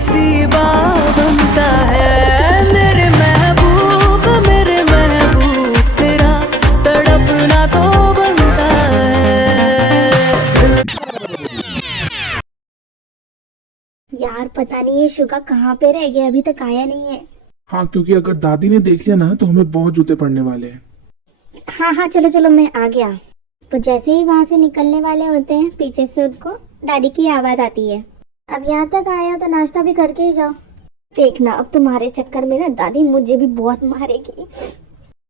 नसीबा बनता है। मेरे महबूब तेरा तड़पना तो बनता है। यार पता नहीं ये शुगा कहाँ पे रह गया, अभी तक आया नहीं है। हाँ, क्योंकि अगर दादी ने देख लिया ना तो हमें बहुत जूते पड़ने वाले हैं। हाँ हाँ, चलो चलो मैं आ गया। तो जैसे ही वहां से निकलने वाले होते हैं पीछे से उनको दादी की आवाज आती है, अब यहाँ तक आए हो तो नाश्ता भी करके ही जाओ। देखना अब तुम्हारे चक्कर में ना दादी मुझे भी बहुत मारेगी।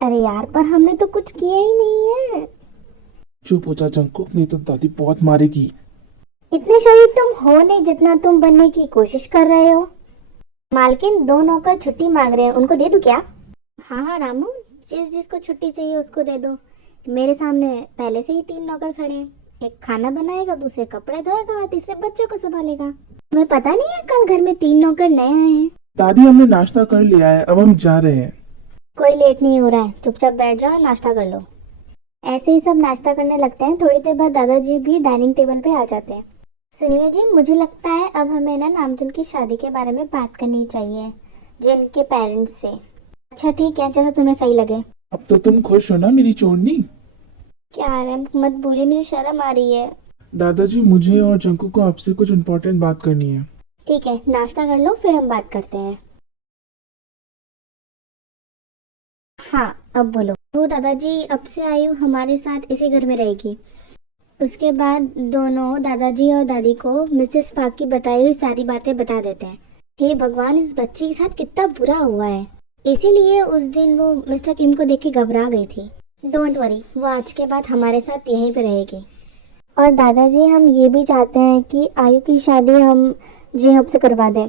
अरे यार पर हमने तो कुछ किया ही नहीं है। चुप हो जा जंकुक, नहीं तो दादी बहुत मारेगी। इतने शरीफ तुम हो नहीं जितना तुम बनने की कोशिश कर रहे हो। मालकिन दो नौकर छुट्टी मांग रहे हैं, उनको दे दूं क्या? हाँ हाँ रामू, जिसको छुट्टी चाहिए उसको दे दो। मेरे सामने पहले से ही 3 नौकर खड़े हैं, एक खाना बनाएगा, दूसरे कपड़े धोएगा और तीसरे बच्चों को संभालेगा। तुम्हें पता नहीं है कल घर में 3 नौकर नए आए हैं। दादी हमने नाश्ता कर लिया है, अब हम जा रहे हैं। कोई लेट नहीं हो रहा है, चुपचाप बैठ जाओ और नाश्ता कर लो। ऐसे ही सब नाश्ता करने लगते हैं। थोड़ी देर बाद दादाजी भी डाइनिंग टेबल पे आ जाते हैं। सुनिए जी, मुझे लगता है अब हमें ना नामजुन की शादी के बारे में बात करनी चाहिए जिनके पेरेंट्स से। अच्छा ठीक है, जैसा तुम्हें सही लगे। अब तो तुम खुश हो ना मेरी चोरनी? क्या आराम मत बोलिए, मुझे शर्म आ रही है। दादाजी, मुझे और जंकुक को आपसे कुछ इम्पोर्टेंट बात करनी है। ठीक है, नाश्ता कर लो फिर हम बात करते हैं। हाँ अब बोलो। वो दादाजी अब से आयु हमारे साथ इसी घर में रहेगी। उसके बाद दोनों दादाजी और दादी को मिसेस पाक की बताई हुई सारी बातें बता देते हैं। हे भगवान, इस बच्ची के साथ कितना बुरा हुआ है, इसीलिए उस दिन वो मिस्टर किम को देख के घबरा गई थी। डोंट वरी, वो आज के बाद हमारे साथ यहीं पे रहेगी। और दादाजी हम ये भी चाहते हैं कि आयु की शादी हम जेहब से करवा दें।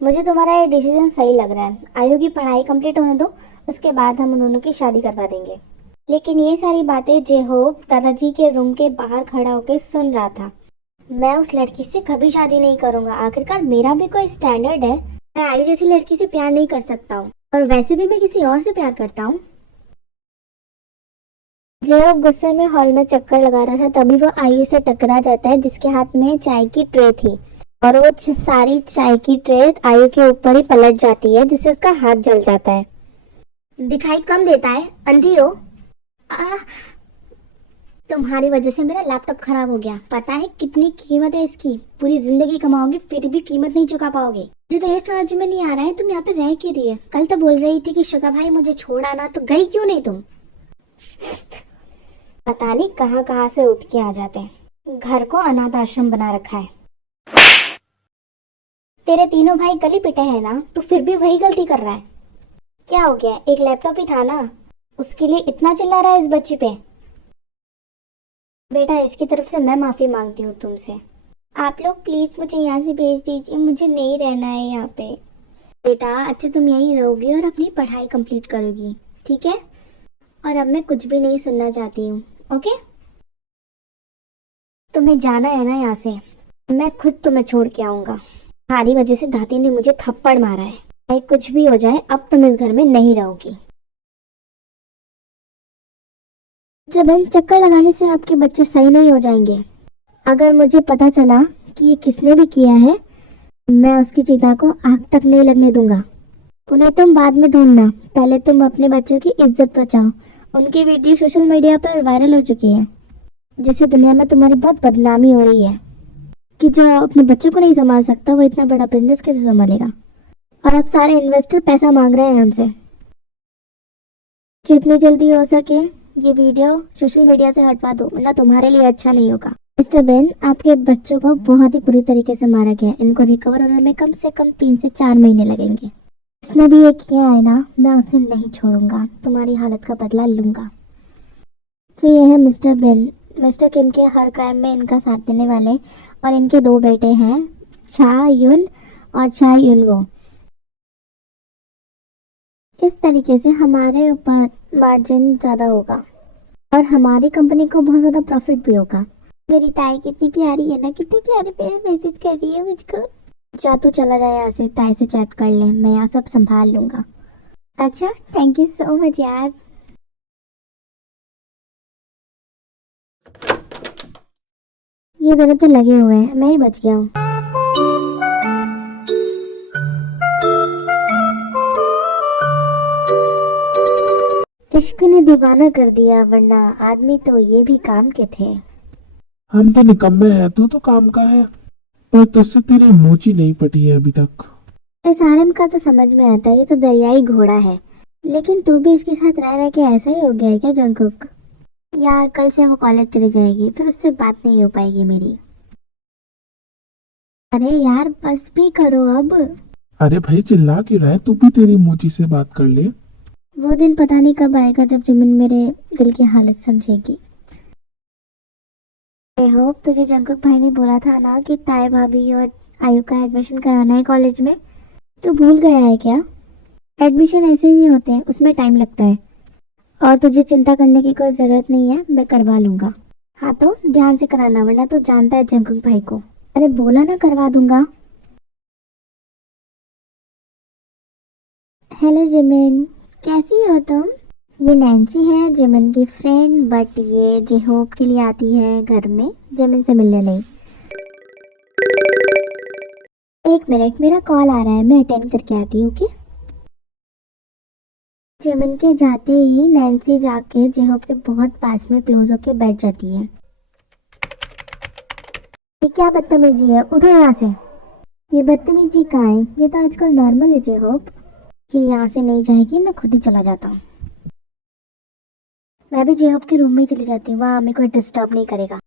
मुझे तुम्हारा ये डिसीजन सही लग रहा है। आयु की पढ़ाई कंप्लीट होने दो, उसके बाद हम उन दोनों की शादी करवा देंगे। लेकिन ये सारी बातें जेहोब दादाजी के रूम के बाहर खड़ा होकर सुन रहा था। मैं उस लड़की से कभी शादी नहीं करूंगा, आखिरकार मेरा भी कोई स्टैंडर्ड है। मैं आयु जैसी लड़की से प्यार नहीं कर सकता हूँ, और वैसे भी मैं किसी और से प्यार करता हूँ। जेहोब गुस्से में हॉल में चक्कर लगा रहा था, तभी वो आयु से टकरा जाता है जिसके हाथ में चाय की ट्रे थी, और वो सारी चाय की ट्रे आयु के ऊपर ही पलट जाती है जिससे उसका हाथ जल जाता है। दिखाई कम देता है, अंधी हो? तुम्हारी वजह से मेरा लैपटॉप खराब हो गया। पता है कितनी कीमत है इसकी? पूरी जिंदगी कमाओगे फिर भी कीमत नहीं चुका पाओगे। मुझे तो ये समझ में नहीं आ रहा है तुम यहाँ पे रह क्यों रही है। कल तो बोल रही थी कि शुगा भाई मुझे छोड़ आना, तो गई क्यों नहीं तुम? पता नहीं कहाँ कहाँ से उठ के आ जाते हैं। घर को अनाथ आश्रम बना रखा है। तेरे तीनों भाई गली पिटे हैं ना, तो फिर भी वही गलती कर रहा है। क्या हो गया, एक लैपटॉप ही था ना, उसके लिए इतना चिल्ला रहा है इस बच्ची पे? बेटा इसकी तरफ से मैं माफी मांगती हूँ तुमसे। आप लोग प्लीज मुझे यहाँ से भेज दीजिए, मुझे नहीं रहना है यहाँ पे। बेटा अच्छा तुम यहीं रहोगी और अपनी पढ़ाई कंप्लीट करोगी, ठीक है? और अब मैं कुछ भी नहीं सुनना चाहती हूँ, ओके? तुम्हें जाना है ना यहाँ से, मैं खुद तुम्हें छोड़ के आऊंगा। तुम्हारी वजह से दादी ने मुझे थप्पड़ मारा है। चाहे कुछ भी हो जाए, अब तुम इस घर में नहीं रहोगी। जब इन चक्कर लगाने से आपके बच्चे सही नहीं हो जाएंगे। अगर मुझे पता चला कि ये किसने भी किया है, मैं उसकी चिता को आग तक नहीं लगने दूंगा। उन्हें तुम बाद में ढूंढना, पहले तुम अपने बच्चों की इज्जत बचाओ। उनकी वीडियो सोशल मीडिया पर वायरल हो चुकी है, जिससे दुनिया में तुम्हारी बहुत बदनामी हो रही है कि जो अपने बच्चों को नहीं संभाल सकता वो इतना बड़ा बिजनेस कैसे संभालेगा। और अब सारे इन्वेस्टर पैसा मांग रहे हैं हमसे। जितनी जल्दी हो सके ये वीडियो सोशल मीडिया से हटवा दो, वरना तुम्हारे लिए अच्छा नहीं होगा। मिस्टर बेन, आपके बच्चों को बहुत ही बुरी तरीके से मारा गया। इनको रिकवर होने में कम से कम 3 से 4 महीने लगेंगे। इसने भी ये किया है ना, मैं उसे नहीं छोड़ूंगा, तुम्हारी हालत का बदला लूंगा। तो ये है मिस्टर बेन, मिस्टर किम के हर क्राइम में इनका साथ देने वाले, और इनके 2 बेटे हैं, चा युन और चा युन वो। इस तरीके से हमारे ऊपर मार्जिन ज़्यादा होगा और हमारी कंपनी को बहुत ज़्यादा प्रॉफिट भी होगा। मेरी ताई कितनी प्यारी है ना, कितनी प्यारे प्यारे मैसेज कर रही है मुझको। जा तू चला जाए यहाँ से, ताई से चैट कर ले, मैं यहाँ सब संभाल लूँगा। अच्छा थैंक यू सो मच यार। ये दोनों तो लगे हुए हैं, मैं ही बच गया हूँ। इश्क ने दीवाना कर दिया, वरना आदमी तो ये भी काम के थे। हम तो निकम्मे हैं, तू तो काम का है। पर तुझसे तेरी मोची नहीं पटी है अभी तक। इस आरम का तो समझ में आता है, ये तो दरियाई घोड़ा है। लेकिन तू भी इसके साथ रह रह के ऐसा ही हो गया है क्या जंगकुक? यार कल से वो कॉलेज चली जाएगी, फिर उससे बात नहीं हो पाएगी मेरी। अरे यार बस भी करो अब। अरे भाई चिल्ला क्यों रहा है, तू भी तेरी मोची से बात कर ले। वो दिन पता नहीं कब आएगा जब जिमिन मेरे दिल की हालत समझेगी। आई होप तुझे जंगकुक भाई ने बोला था ना कि ताई भाभी और आयु का एडमिशन कराना है कॉलेज में। तू भूल गया है क्या? एडमिशन ऐसे ही नहीं होते हैं, उसमें टाइम लगता है। और तुझे चिंता करने की कोई ज़रूरत नहीं है, मैं करवा लूँगा। हाँ तो ध्यान से कराना, वरना तू जानता है जंगकुक भाई को। अरे बोला ना करवा दूंगा। हेलो जिमिन, कैसी हो तुम? ये नैन्सी है, जिमिन की फ्रेंड, बट ये जेहोप के लिए आती है घर में, जिमिन से मिलने नहीं। एक मिनट, मेरा कॉल आ रहा है, मैं अटेंड करके आती हूँ। ओके। जिमिन के जाते ही नैन्सी जाके जेहोप के बहुत पास में क्लोज होके बैठ जाती है। ये क्या बदतमीजी है, उठो यहाँ से। ये बदतमीजी कहाँ है? ये तो आजकल नॉर्मल है जेहोप। ये यहाँ से नहीं जाएगी, मैं खुद ही चला जाता हूँ। मैं भी जेहोप के रूम में ही चली जाती हूँ, वहाँ हमें कोई डिस्टर्ब नहीं करेगा।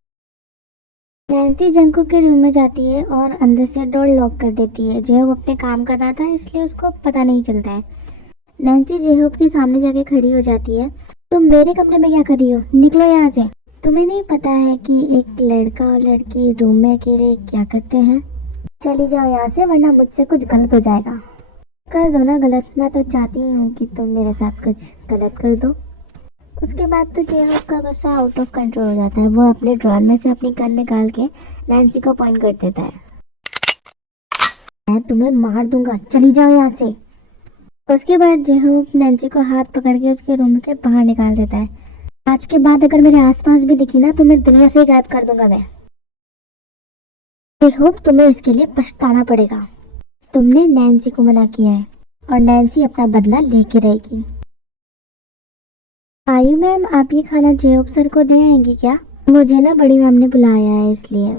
नैन्सी जंगकुक के रूम में जाती है और अंदर से डोर लॉक कर देती है। जेहोप अपने काम कर रहा था इसलिए उसको पता नहीं चलता है। नैन्सी जेहोप के सामने जाके खड़ी हो जाती है। तुम मेरे कमरे में क्या कर रही हो? निकलो यहाँ से। तुम्हें नहीं पता है कि एक लड़का और लड़की रूम में अकेले क्या करते हैं? चली जाओ यहाँ से, वरना मुझसे कुछ गलत हो जाएगा। कर दो ना गलत, मैं तो चाहती हूँ कि तुम मेरे साथ कुछ गलत कर दो। उसके बाद तो जेहोप का गुस्सा आउट ऑफ कंट्रोल हो जाता है। वो अपने ड्रॉर में से अपनी गन निकाल के नैन्सी को पॉइंट कर देता है। मैं तुम्हें मार दूंगा, चली जाओ यहाँ से। उसके बाद जेहोप नैन्सी को हाथ पकड़ के उसके रूम के बाहर निकाल देता है। आज के बाद अगर मेरे आसपास भी दिखी ना तो मैं दुनिया से गायब कर दूंगा मैं। जेहोप तुम्हें इसके लिए पछताना पड़ेगा। तुमने नैन्सी को मना किया है और नैन्सी अपना बदला लेके रहेगी। आयु मैम, आप ये खाना जेहोप सर को दे आएंगी क्या? मुझे ना बड़ी मैम ने बुलाया है इसलिए।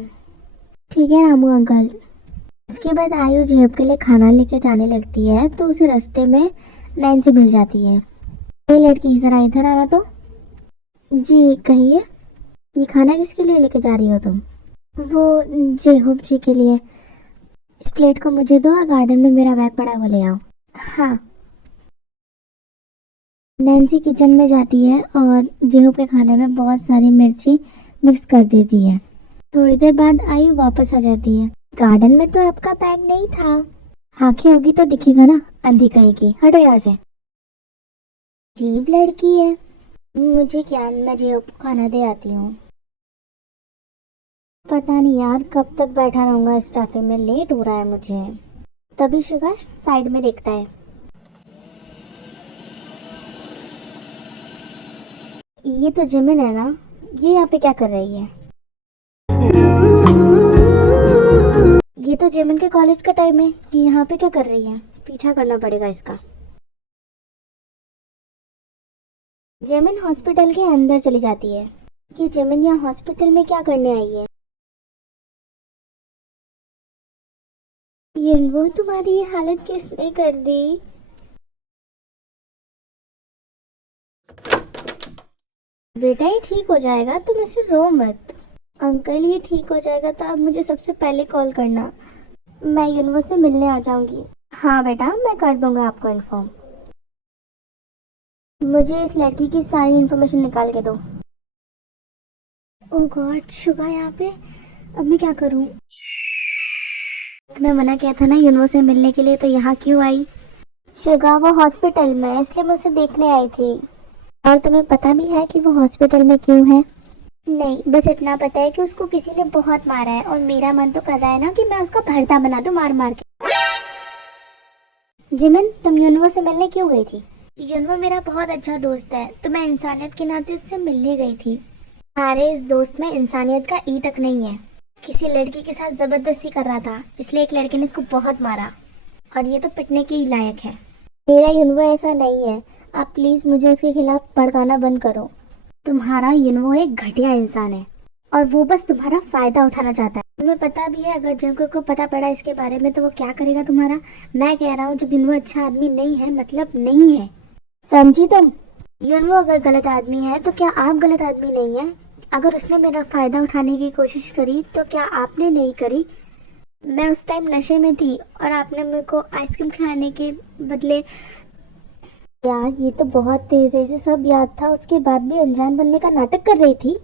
ठीक है रामू अंकल। उसके बाद आयु जेहोप के लिए खाना लेके जाने लगती है तो उसे रास्ते में नैन्सी मिल जाती है। ये लड़की जरा इधर आना तो। जी कहिए, ये खाना किसके लिए लेके जा रही हो तुम? वो जेहोप जी के लिए। इस प्लेट को मुझे दो और गार्डन में मेरा बैग पड़ा वो ले आओ। हाँ। नैन्सी किचन में जाती है और जेहोप के खाने में बहुत सारी मिर्ची मिक्स कर देती है। थोड़ी देर बाद आयु वापस आ जाती है। गार्डन में तो आपका बैग नहीं था। आंखें होगी तो दिखेगा ना, अंधी कहीं की। हटो यहाँ से। अजीब लड़की है। मुझे क्या, मैं जेहोप को खाना दे आती हूँ। पता नहीं यार कब तक बैठा रहूंगा इस ट्रैफिक में, लेट हो रहा है मुझे। तभी शुगा साइड में देखता है। ये तो जिमिन है ना, ये यहाँ पे क्या कर रही है? ये तो जिमिन के कॉलेज का टाइम है, ये यहाँ पे क्या कर रही है? पीछा करना पड़ेगा इसका। जिमिन हॉस्पिटल के अंदर चली जाती है। ये जिमिन यहाँ हॉस्पिटल में क्या करने आई है? ये वो तुम्हारी ये हालत किसने कर दी? बेटा ये ठीक हो जाएगा, तुम ऐसे रो मत। अंकल ये ठीक हो जाएगा तो आप मुझे सबसे पहले कॉल करना, मैं यूनिवर्स से मिलने आ जाऊंगी। हाँ बेटा, मैं कर दूंगा आपको इन्फॉर्म। मुझे इस लड़की की सारी इन्फॉर्मेशन निकाल के दो। ओह गॉड, शुगा यहाँ पे, अब मैं क्या करूँ? तुम्हें मना किया था ना यूनिवर्स से मिलने के लिए, तो यहाँ क्यों आई? शुगा वो हॉस्पिटल में है इसलिए मुझसे देखने आई थी। और तुम्हें पता भी है कि वो हॉस्पिटल में क्यों है? नहीं, बस इतना पता है कि उसको किसी ने बहुत मारा है और मेरा मन तो कर रहा है ना कि मैं उसका भरता बना दूं मार मार के। जिमिन, तुम यूनिवर्स से मिलने क्यों गई थी? यूनिवर्स मेरा बहुत अच्छा दोस्त है तो मैं इंसानियत के नाते उससे मिलने गई थी। हमारे इस दोस्त में इंसानियत का ई तक नहीं है। किसी लड़की के साथ जबरदस्ती कर रहा था इसलिए एक लड़के ने इसको बहुत मारा और ये तो पिटने के ही लायक है। मेरा यूनिवर्स ऐसा नहीं है, आप प्लीज़ मुझे उसके खिलाफ भड़काना बंद करो। तुम्हारा युनवो एक घटिया इंसान है और वो बस तुम्हारा फायदा उठाना चाहता है। तुम्हें पता भी है अगर जंगकुक को पता पड़ा इसके बारे में तो वो क्या करेगा तुम्हारा। मैं कह रहा हूँ जब युनवो अच्छा आदमी नहीं है मतलब नहीं है, समझी तुम। युनवो अगर गलत आदमी है तो क्या आप गलत आदमी नहीं है? अगर उसने मेरा फायदा उठाने की कोशिश करी तो क्या आपने नहीं करी? मैं उस टाइम नशे में थी और आपने मेरे को आइसक्रीम खिलाने के बदले। यार ये तो बहुत तेज है, इसे सब याद था उसके बाद भी अनजान बनने का नाटक कर रही थी।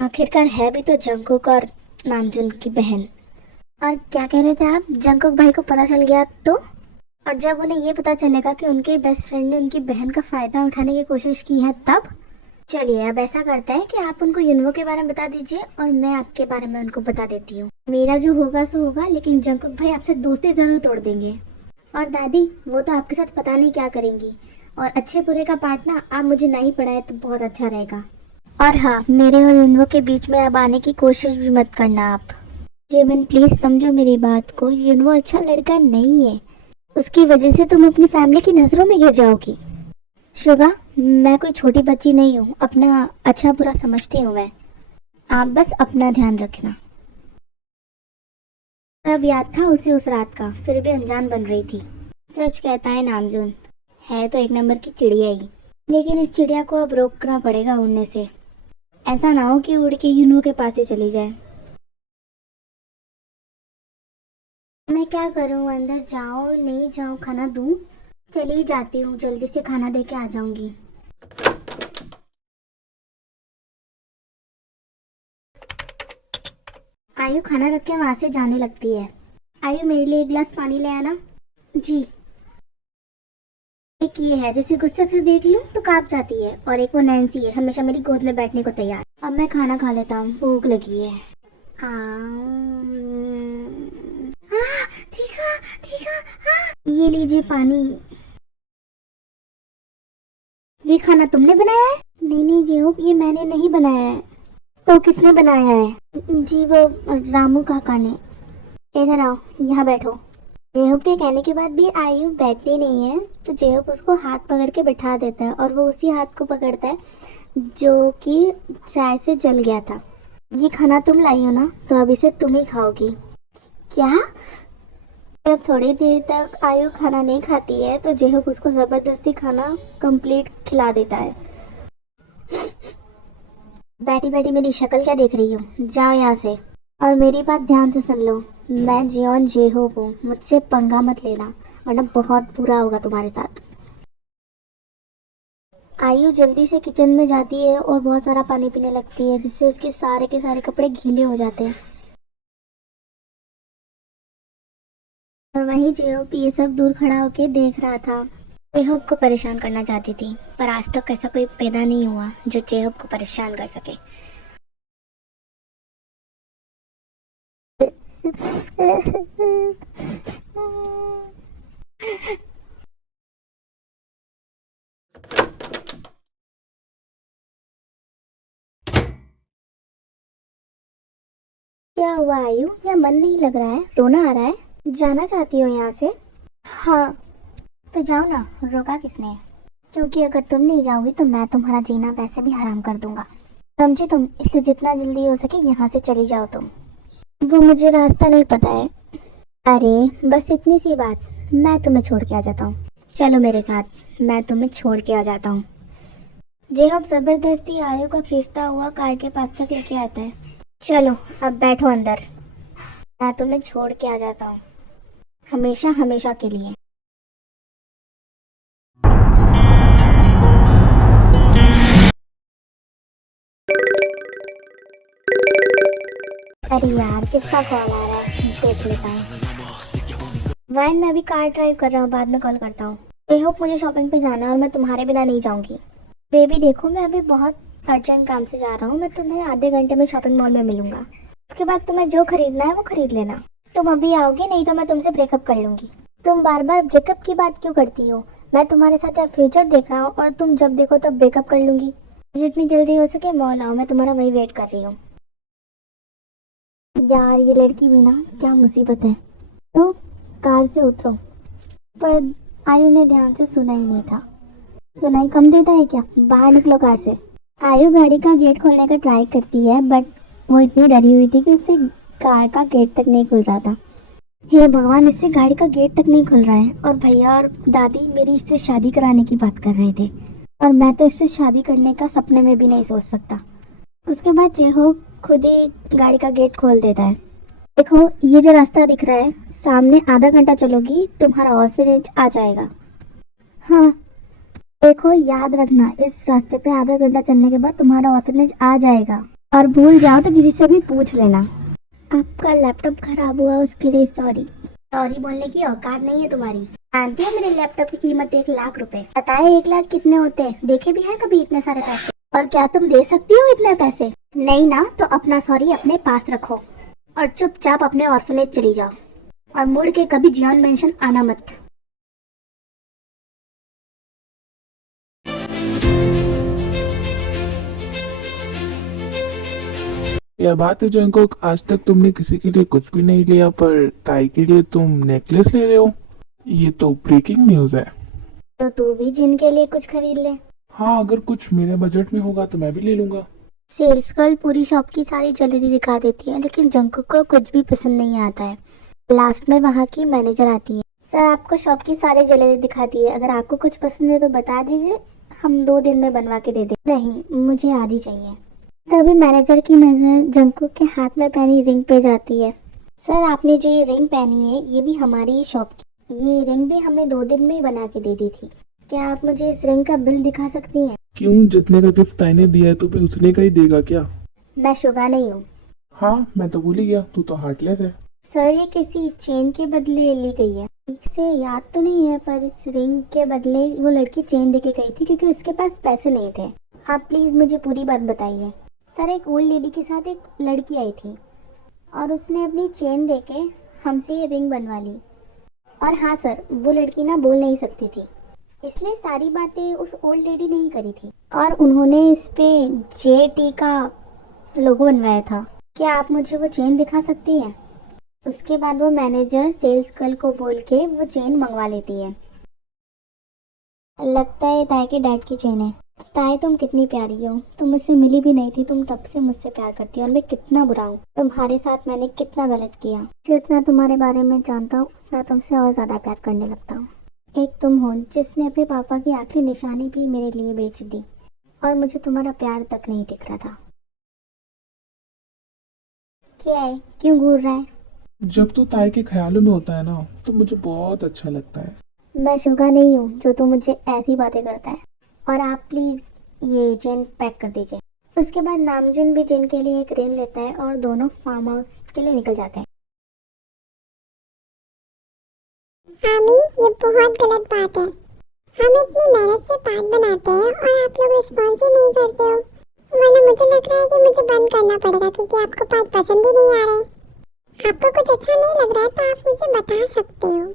आखिरकार है भी तो जंगकुक और नामजुन की बहन। और क्या कह रहे थे आप? जंगकुक भाई को पता चल गया तो? और जब उन्हें ये पता चलेगा कि उनके बेस्ट फ्रेंड ने उनकी बहन का फायदा उठाने की कोशिश की है तब? चलिए अब ऐसा करते हैं कि आप उनको युनवो के बारे में बता दीजिए और मैं आपके बारे में उनको बता देती हूँ। मेरा जो होगा सो होगा, लेकिन जंगकुक भाई आपसे दोस्ती जरूर तोड़ देंगे। और दादी वो तो आपके साथ पता नहीं क्या करेंगी। और अच्छे बुरे का पार्ट ना आप मुझे नहीं पढ़ाए तो बहुत अच्छा रहेगा। और हाँ, मेरे और युनवो के बीच में अब आने की कोशिश भी मत करना आप। जेमिन प्लीज समझो मेरी बात को, युनवो अच्छा लड़का नहीं है। उसकी वजह से तुम अपनी फैमिली की नजरों में गिर जाओगी। शुगा, मैं कोई छोटी बच्ची नहीं हूँ, अपना अच्छा बुरा समझती हूँ मैं। आप बस अपना ध्यान रखना। सब याद था उसे उस रात का, फिर भी अनजान बन रही थी। सच कहता है नामजून, है तो एक नंबर की चिड़िया ही, लेकिन इस चिड़िया को अब रोकना पड़ेगा उड़ने से। ऐसा ना हो कि उड़ के युनवो के पास ही चली जाए। मैं क्या करूँ, अंदर जाऊँ नहीं जाऊँ, खाना दूँ? चली जाती हूँ, जल्दी से खाना दे के आ जाऊंगी। आयु खाना रख के वहां से जाने लगती है। आयु मेरे लिए एक गिलास पानी ले आना। जी। एक ये है जिसे गुस्से से देख लूं तो कांप जाती है, और एक वो नैन्सी है हमेशा मेरी गोद में बैठने को तैयार। अब मैं खाना खा लेता हूँ, भूख लगी है। ठीक है ठीक है। ये लीजिए पानी। ये खाना तुमने बनाया है? नहीं नहीं जेहूप, ये मैंने नहीं बनाया है। तो किसने बनाया है? जी वो रामू काका ने। इधर आओ, यहाँ बैठो। जेहूप के कहने के बाद भी आयु बैठती नहीं है तो जेहूप उसको हाथ पकड़ के बिठा देता है और वो उसी हाथ को पकड़ता है जो कि चाय से जल गया था। ये खाना तुम लाई हो ना, तो अब इसे तुम ही खाओगी। क्या? जब थोड़ी देर तक आयु खाना नहीं खाती है तो जेहूप उसको जबरदस्ती खाना कंप्लीट खिला देता है। बैठी बैठी मेरी शक्ल क्या देख रही हो? जाओ यहाँ से। और मेरी बात ध्यान से सुन लो, मैं जियोन जेहूप हूँ, मुझसे पंगा मत लेना वरना बहुत बुरा होगा तुम्हारे साथ। आयु जल्दी से किचन में जाती है और बहुत सारा पानी पीने लगती है जिससे उसके सारे के सारे कपड़े गीले हो जाते हैं। और वहीं जेहूप ये सब दूर खड़ा होके देख रहा था। जेहूप को परेशान करना चाहती थी पर आज तक ऐसा कोई पैदा नहीं हुआ जो जेहूप को परेशान कर सके। क्या हुआ आयु? या मन नहीं लग रहा है? रोना आ रहा है? जाना चाहती हो यहाँ से? हाँ। तो जाओ ना, रोका किसने? क्योंकि अगर तुम नहीं जाओगी तो मैं तुम्हारा जीना वैसे भी हराम कर दूंगा, समझी तुम? इसलिए जितना जल्दी हो सके यहाँ से चली जाओ तुम। वो मुझे रास्ता नहीं पता है। अरे बस इतनी सी बात, मैं तुम्हें छोड़ के आ जाता हूँ। चलो मेरे साथ, मैं तुम्हें छोड़ के आ जाता हूँ। जेहूप जबरदस्ती आयु का खींचता हुआ कार के पास तक लेके आता है। चलो अब बैठो अंदर, मैं तुम्हें छोड़ के आ जाता हूँ, हमेशा हमेशा के लिए। अरे यार किसका कॉल आ रहा है, देख लेता हूँ। वैन मैं अभी कार ड्राइव कर रहा हूँ, बाद में कॉल करता हूँ। आई होप मुझे शॉपिंग पे जाना है और मैं तुम्हारे बिना नहीं जाऊंगी। बेबी देखो मैं अभी बहुत अर्जेंट काम से जा रहा हूँ, मैं तुम्हें आधे घंटे में शॉपिंग मॉल में मिलूंगा। उसके बाद तुम्हें जो खरीदना है वो खरीद लेना। तुम अभी आओगे नहीं तो मैं तुमसे ब्रेकअप कर लूंगी। तुम बार बार ब्रेकअप की बात क्यों करती हो? मैं तुम्हारे साथ यार फ्यूचर देख रहा हूँ और तुम जब देखो तब ब्रेकअप कर लूंगी। जितनी जल्दी हो सके मॉल आओ, मैं तुम्हारा वही वेट कर रही हूँ। यार ये लड़की भी ना, क्या मुसीबत है। तो कार से उतरो, पर आयु ने ध्यान से सुना ही नहीं था। सुनाई कम देता है क्या? बाहर निकलो कार से। आयु गाड़ी का गेट खोलने का ट्राई करती है, बट वो इतनी डरी हुई थी कि उससे कार का गेट तक नहीं खुल रहा था। हे भगवान, इससे गाड़ी का गेट तक नहीं खुल रहा है और भैया और दादी मेरी इससे शादी कराने की बात कर रहे थे और मैं तो इससे शादी करने का सपने में भी नहीं सोच सकता। उसके बाद जेहो खुद ही गाड़ी का गेट खोल देता है। देखो, ये जो रास्ता दिख रहा है, सामने आधा घंटा चलोगी तुम्हारा ऑर्फनेज आ जाएगा। हाँ देखो, याद रखना, इस रास्ते पे आधा घंटा चलने के बाद तुम्हारा ऑर्फनेज आ जाएगा और भूल जाओ तो किसी से भी पूछ लेना। आपका लैपटॉप खराब हुआ उसके लिए सॉरी। सॉरी बोलने की औकात नहीं है तुम्हारी। जानती हो मेरे लैपटॉप की कीमत 1 लाख रुपए। पता है 1 लाख कितने होते हैं? देखे भी हैं कभी इतने सारे पैसे? और क्या तुम दे सकती हो इतने पैसे? नहीं ना, तो अपना सॉरी अपने पास रखो और चुपचाप अपने ऑर्फनेज चली जाओ और मुड़ के कभी जियोन मेंशन आना मत। यह बात है जंगकोक, आज तक तुमने किसी के लिए कुछ भी नहीं लिया, पर ताई के लिए तुम नेकलेस ले रहे हो। ये तो ब्रेकिंग न्यूज है। तो तू भी जिन के लिए कुछ खरीद ले। हाँ, अगर कुछ मेरे बजट में होगा तो मैं भी ले लूंगा। सेल्स गर्ल पूरी शॉप की सारी ज्वेलरी दिखा देती है, लेकिन जंकुक को कुछ भी पसंद नहीं आता है। लास्ट में वहाँ की मैनेजर आती है। सर, आपको शॉप की सारी ज्वेलरी दिखाती है, अगर आपको कुछ पसंद है तो बता दीजिए, हम 2 दिन में बनवा के दे दें। नहीं, मुझे आज ही चाहिए। तभी मैनेजर की नज़र जंकुक के हाथ में पहनी रिंग पे जाती है। सर, आपने जो ये रिंग पहनी है ये भी हमारी शॉप की, ये रिंग भी हमने 2 दिन में ही बना के दे दी थी। क्या आप मुझे इस रिंग का बिल दिखा सकती हैं? क्यों, जितने का गिफ्ट ताई ने दिया है तो भी उतने का ही देगा क्या? मैं शुगा नहीं हूँ। हाँ, मैं तो भूल ही गया, तू तो हार्टलेस है। सर, ये किसी चेन के बदले ली गई है। ठीक से याद तो नहीं है, पर इस रिंग के बदले वो लड़की चेन देके गई थी क्योंकि उसके पास पैसे नहीं थे। आप प्लीज़ मुझे पूरी बात बताइए। सर, एक ओल्ड लेडी के साथ एक लड़की आई थी और उसने अपनी चेन देके हमसे ये रिंग बनवा ली। और हाँ सर, वो लड़की ना बोल नहीं सकती थी, इसलिए सारी बातें उस ओल्ड लेडी ने ही करी थी और उन्होंने इस पे JT का लोगो बनवाया था। क्या आप मुझे वो चेन दिखा सकती हैं? उसके बाद वो मैनेजर सेल्स गर्ल को बोल के वो चेन मंगवा लेती है। लगता है ताई के डैड की चेन है। ताई, तुम कितनी प्यारी हो, तुम मुझसे मिली भी नहीं थी, तुम तब से मुझसे प्यार करती हो और मैं कितना बुरा हूँ। तुम्हारे साथ मैंने कितना गलत किया। जितना तुम्हारे बारे में जानता हूँ उतना तुमसे और ज़्यादा प्यार करने लगता हूँ। एक तुम हो जिसने अपने पापा की आखिरी निशानी भी मेरे लिए बेच दी और मुझे तुम्हारा प्यार तक नहीं दिख रहा था। क्या है, क्यों घूर रहा है? जब तू ताई के ख्यालों में होता है ना तो मुझे बहुत अच्छा लगता है। मैं शुगा नहीं हूँ जो तुम मुझे ऐसी बातें करता है। और आप प्लीज़ ये चेन पैक कर दीजिए। उसके बाद नामजुन भी जिन के लिए एक रेन लेता है और दोनों फार्म हाउस के लिए निकल जाते हैं। आमी, ये बहुत गलत बात है। हम इतनी मेहनत से पार्ट बनाते हैं और आप लोग रिस्पॉन्स ही नहीं करते हो। वरना मुझे लग रहा है कि मुझे बंद करना पड़ेगा क्योंकि आपको पार्ट पसंद ही नहीं आ रहे। आपको कुछ अच्छा नहीं लग रहा है तो आप मुझे बता सकते हो।